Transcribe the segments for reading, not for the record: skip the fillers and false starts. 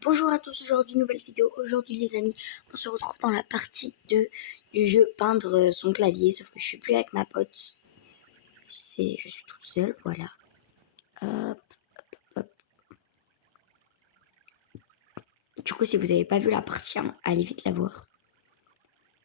Bonjour à tous, aujourd'hui nouvelle vidéo. Aujourd'hui les amis, on se retrouve dans la partie 2 du jeu peindre son clavier, sauf que je suis plus avec ma pote. Je suis toute seule, voilà. Hop, hop. Du coup, si vous n'avez pas vu la partie 1, allez vite la voir.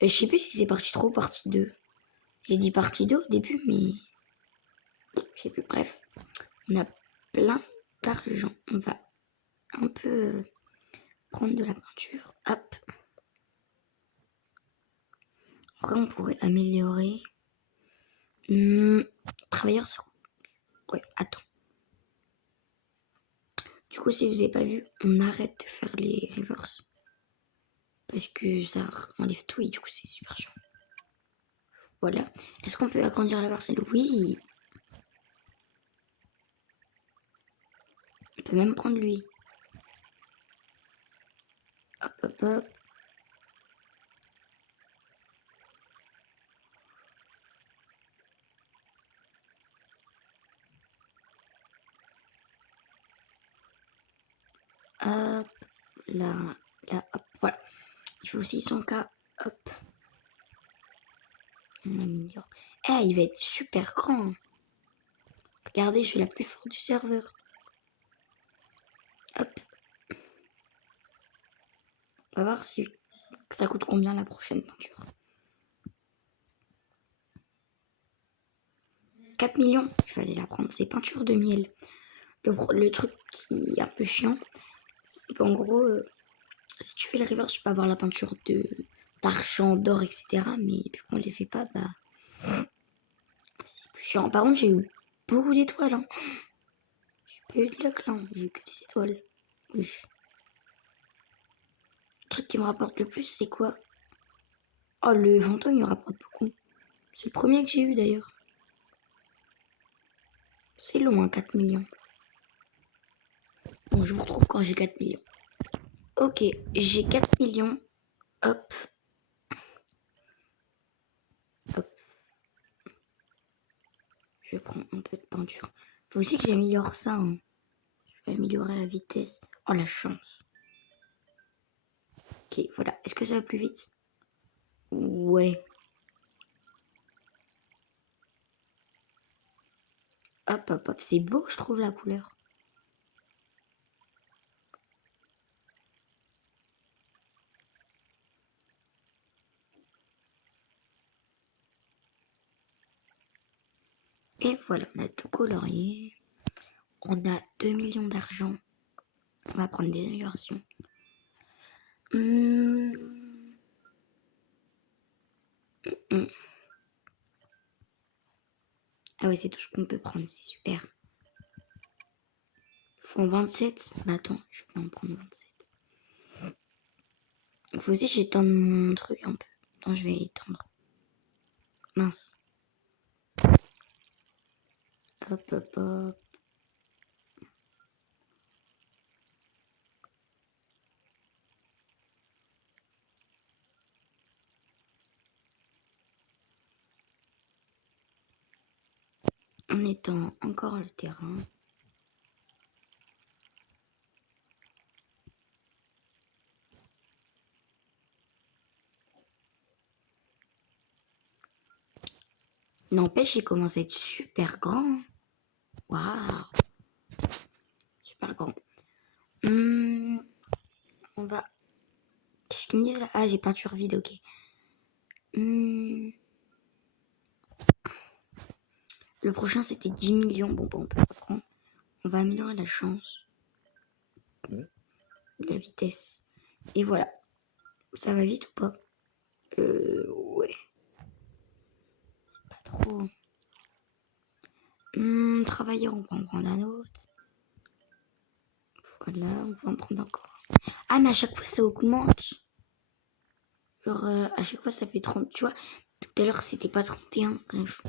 Je sais plus si c'est partie 3 ou partie 2. J'ai dit partie 2 au début, mais je sais plus. Bref, on a plein d'argent. On va un peu prendre de la peinture. Hop. Après, on pourrait améliorer. Travailleur, ça. Ouais, attends. Du coup, si vous n'avez pas vu, on arrête de faire les reverse. Parce que ça enlève tout et du coup, c'est super chiant. Voilà. Est-ce qu'on peut agrandir la parcelle? Oui. On peut même prendre lui. Hop, hop, hop. Hop. Là, hop. Voilà. Il faut aussi son cas. Hop. On améliore. Eh, il va être super grand. Regardez, je suis la plus forte du serveur. Hop. On va voir si ça coûte combien la prochaine peinture. 4 millions. Je vais aller la prendre. C'est peinture de miel. Le truc qui est un peu chiant, c'est qu'en gros, si tu fais le reverse, tu peux avoir la peinture d'argent, d'or, etc. Mais vu qu'on les fait pas, bah, c'est plus chiant. Par contre, j'ai eu beaucoup d'étoiles. Hein. J'ai pas eu de luck là, j'ai eu que des étoiles. Oui. Le truc qui me rapporte le plus, c'est quoi? Oh, le fantôme, il me rapporte beaucoup. C'est le premier que j'ai eu d'ailleurs. C'est long, hein, 4 millions. Bon, je vous retrouve quand j'ai 4 millions. Ok, j'ai 4 millions. Hop. Hop. Je prends un peu de peinture. Faut aussi que j'améliore ça. Hein. Je vais améliorer la vitesse. Oh, la chance. Ok, voilà. Est-ce que ça va plus vite? Ouais. Hop, hop, hop. C'est beau, je trouve, la couleur. Et voilà, on a tout colorié. On a 2 millions d'argent. On va prendre des améliorations. Ah ouais, c'est tout ce qu'on peut prendre, c'est super. Faut 27. Bah attends, je vais en prendre 27. Il faut aussi que j'étende mon truc un peu. Non, je vais étendre. Mince. Hop, hop, hop. On étend encore le terrain. N'empêche, il commence à être super grand. Waouh. Super grand. On va... Qu'est-ce qu'ils me disent là? Ah, j'ai peinture vide, ok. Le prochain, c'était 10 millions. Bon, on peut reprendre. On va améliorer la chance. La vitesse. Et voilà. Ça va vite ou pas? Ouais. Pas trop. Travailleur, on va en prendre un autre. Voilà, on va en prendre encore. Ah, mais à chaque fois, ça augmente. Genre, à chaque fois, ça fait 30. Tu vois, tout à l'heure, c'était pas 31. Bref.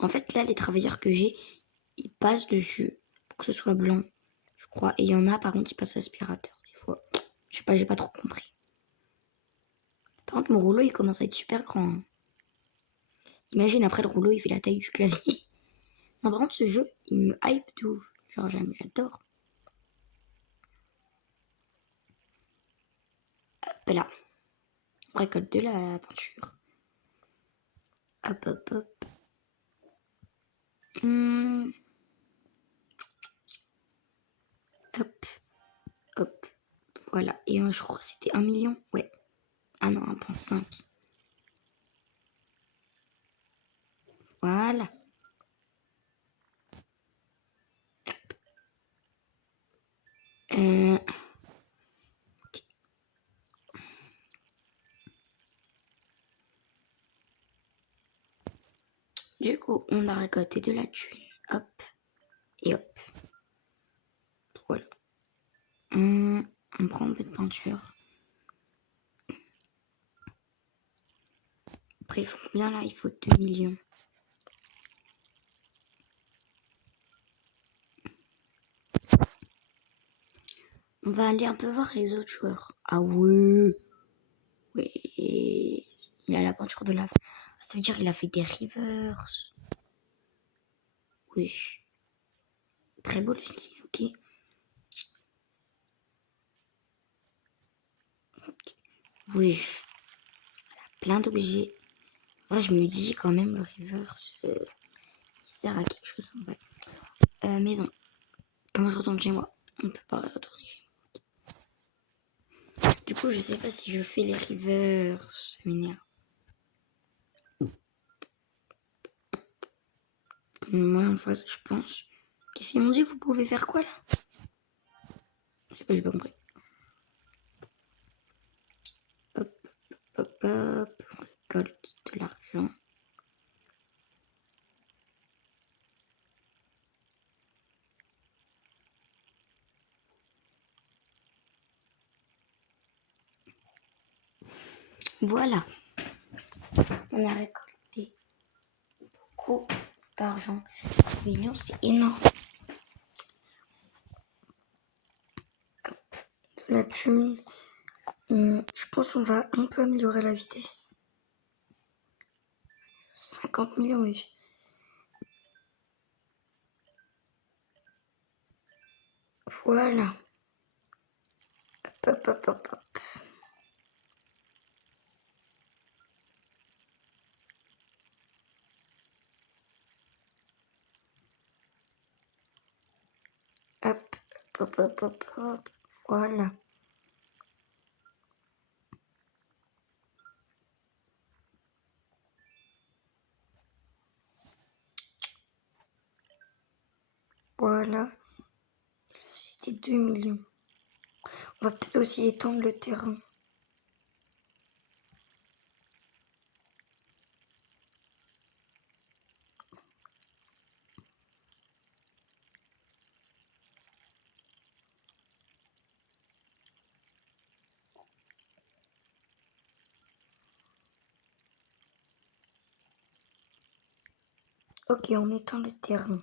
En fait, là, les travailleurs que j'ai, ils passent dessus pour que ce soit blanc, je crois. Et il y en a, par contre, qui passent aspirateur, des fois. Je sais pas, j'ai pas trop compris. Par contre, mon rouleau, il commence à être super grand. Hein. Imagine, après, le rouleau, il fait la taille du clavier. Non, par contre, ce jeu, il me hype de ouf. Genre, j'adore. Hop là. On récolte de la peinture. Hop, hop, hop. Hop, hop. Voilà. Et je crois que c'était 1 million. Ouais. Ah non, 1,5. Voilà. Ok. Du coup, on a récolté de la thune. Hop. Et hop. Voilà. On prend un peu de peinture. Après, il faut combien là? Il faut 2 millions. On va aller un peu voir les autres joueurs. Ah ouais. Ouais. Il a la peinture de lave. Ça veut dire qu'il a fait des rivers. Oui. Très beau le skin, ok. Oui. Plein d'objets. Ouais, je me dis quand même le rivers, il sert à quelque chose en vrai. Maison. Comment je retourne chez moi? On peut pas retourner chez moi. Du coup, je sais pas si je fais les rivers. Ça m'énerve. Moi, en face, je pense. Qu'est-ce qu'ils m'ont dit? Vous pouvez faire quoi là? Je sais pas, j'ai pas compris. Hop, hop, hop. On récolte de l'argent. Voilà. On a récolté beaucoup d'argent. 6 millions, c'est énorme. Hop, de la thune. Je pense qu'on va un peu améliorer la vitesse. 50 millions, oui. Voilà. Hop, hop, hop, hop. Hop, hop, hop, hop, hop. Voilà. Voilà. C'était 2 millions. On va peut-être aussi étendre le terrain. Ok, on étend le terrain.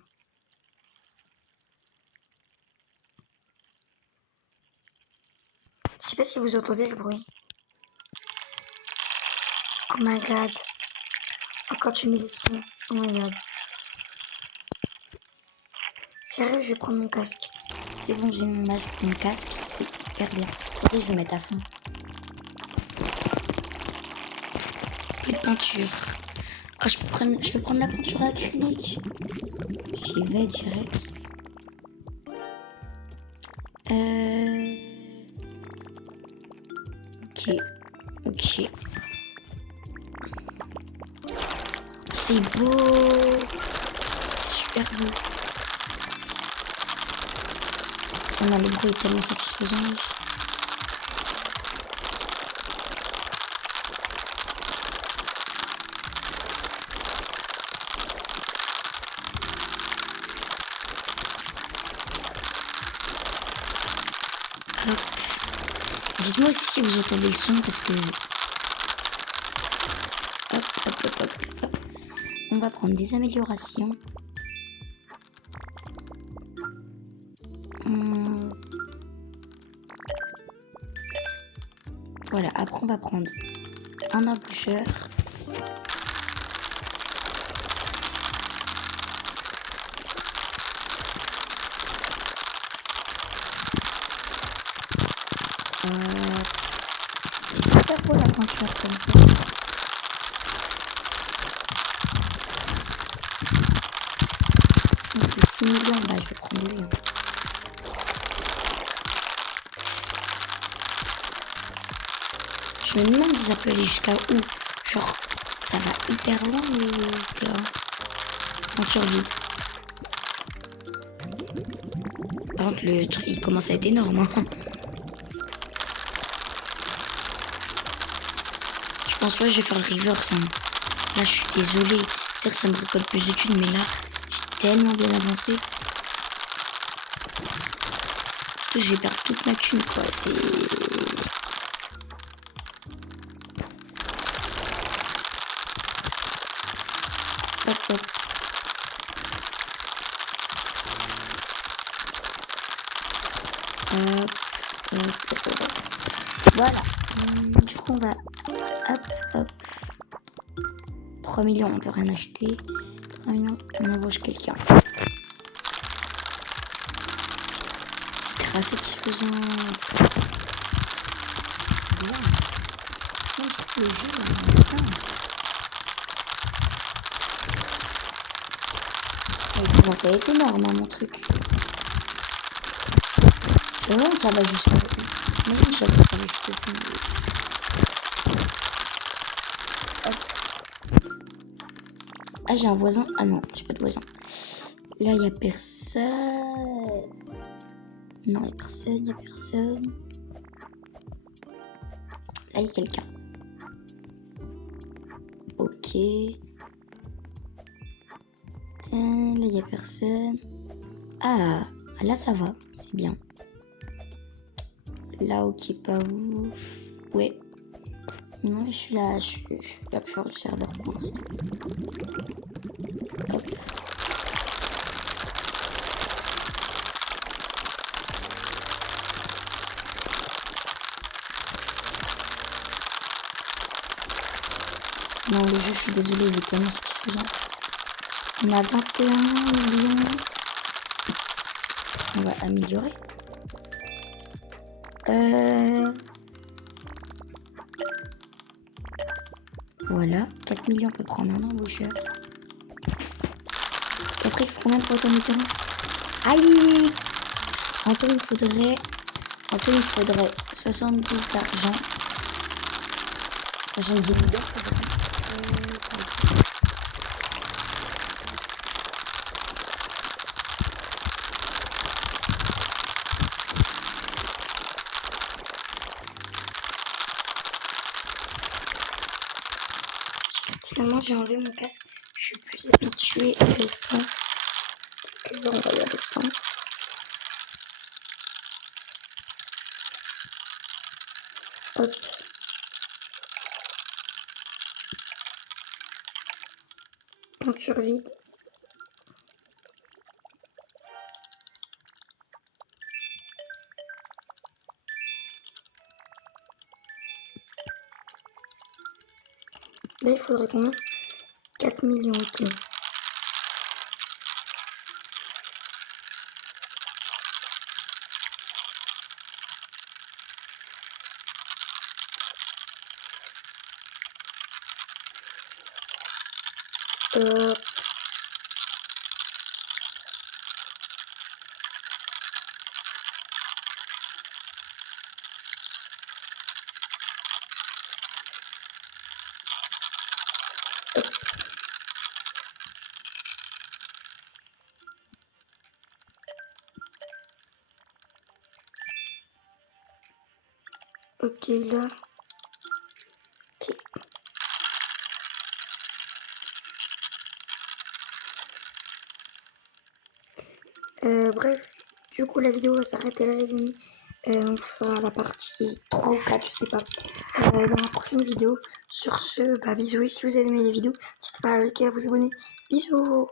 Je sais pas si vous entendez le bruit. Oh my god. Quand tu mets le son. Oh my god. J'arrive, je vais prendre mon casque. C'est bon, j'ai mon masque, mon casque, c'est hyper bien. Ok, je vais mettre à fond. Plus de peinture. Oh, je peux prendre la peinture acrylique. J'y vais direct. Ok. Ok. C'est beau. Super beau. On a le bruit est tellement satisfaisant. Hop. Dites-moi aussi si vous entendez le son parce que... Hop, hop, hop, hop, hop. On va prendre des améliorations. Voilà, après on va prendre un emboucheur. C'est pas trop la peinture comme ça. Donc 6 millions, bah je vais prendre lui. Hein. Je me demande si ça peut aller jusqu'à où. Genre, ça va hyper loin ou peinture vide. Par contre, le truc, il commence à être énorme. Hein. Je pense que ouais, je vais faire le reverse. Hein. Là, je suis désolée. C'est vrai que ça me récolte plus de thunes, mais là, j'ai tellement bien avancé. Que je vais perdre toute ma thune, quoi. C'est... Hop, hop. Voilà. Du coup, on va... Hop, hop. 3 millions, on peut rien acheter. 3 millions, on embauche quelqu'un. C'est grave satisfaisant. Bien. Le jeu, il commence à être énorme, hein, mon truc. Ouais, ça va jusqu'au fond. Mais ça va jusqu'au fond. Ah, j'ai un voisin. Ah non, j'ai pas de voisin. Là, il y a personne. Non, il y a personne, il y a personne. Là, il y a quelqu'un. Ok. Là, il y a personne. Ah, là, ça va. C'est bien. Là, ok, pas ouf. Ouais. Non, je suis là. Je suis la plus forte du serveur pour l'instant. Hop. Non, le jeu, je suis désolée, il est tellement satisfaisant. On a 21 millions. On va améliorer. Voilà, 4 millions, on peut prendre un embaucheur. Et après, il faut combien pour autant terrain? Aïe! En tout, il faudrait 70 d'argent. 70 000 d'or. Finalement, j'ai enlevé mon casque. Je suis plus habituée au son. Donc là, on va y aller sans. Hop. Peinture vide. Là, il faudrait combien? 4 millions, ok. Ok, là. Ok. Bref, du coup, la vidéo va s'arrêter là, les amis. On fera la partie 3 ou 4, je sais pas, dans la prochaine vidéo. Sur ce, bah, bisous. Et si vous avez aimé les vidéos, n'hésitez pas à liker, à vous abonner. Bisous!